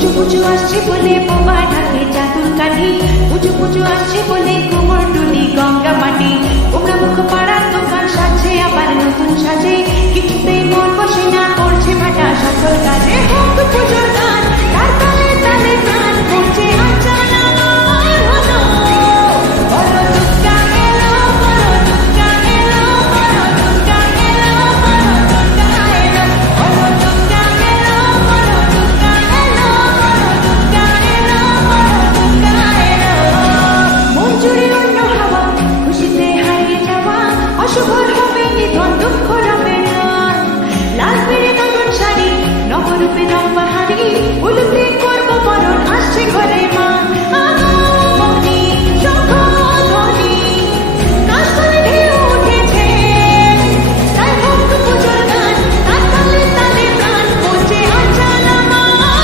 পুজো পুজো আসছে বলে বোমা ঢাকে চাদুর কাঠি, পুজো পুজো আসছে বলে কুমোর টুলি গঙ্গা মাটি, কুমড়া মুখ পাড়ার দোকান সাজছে আবার নতুন সাজে, কিছুতেই মন বসে না করছে ভাটা সকল কাজে। হোক পুজোর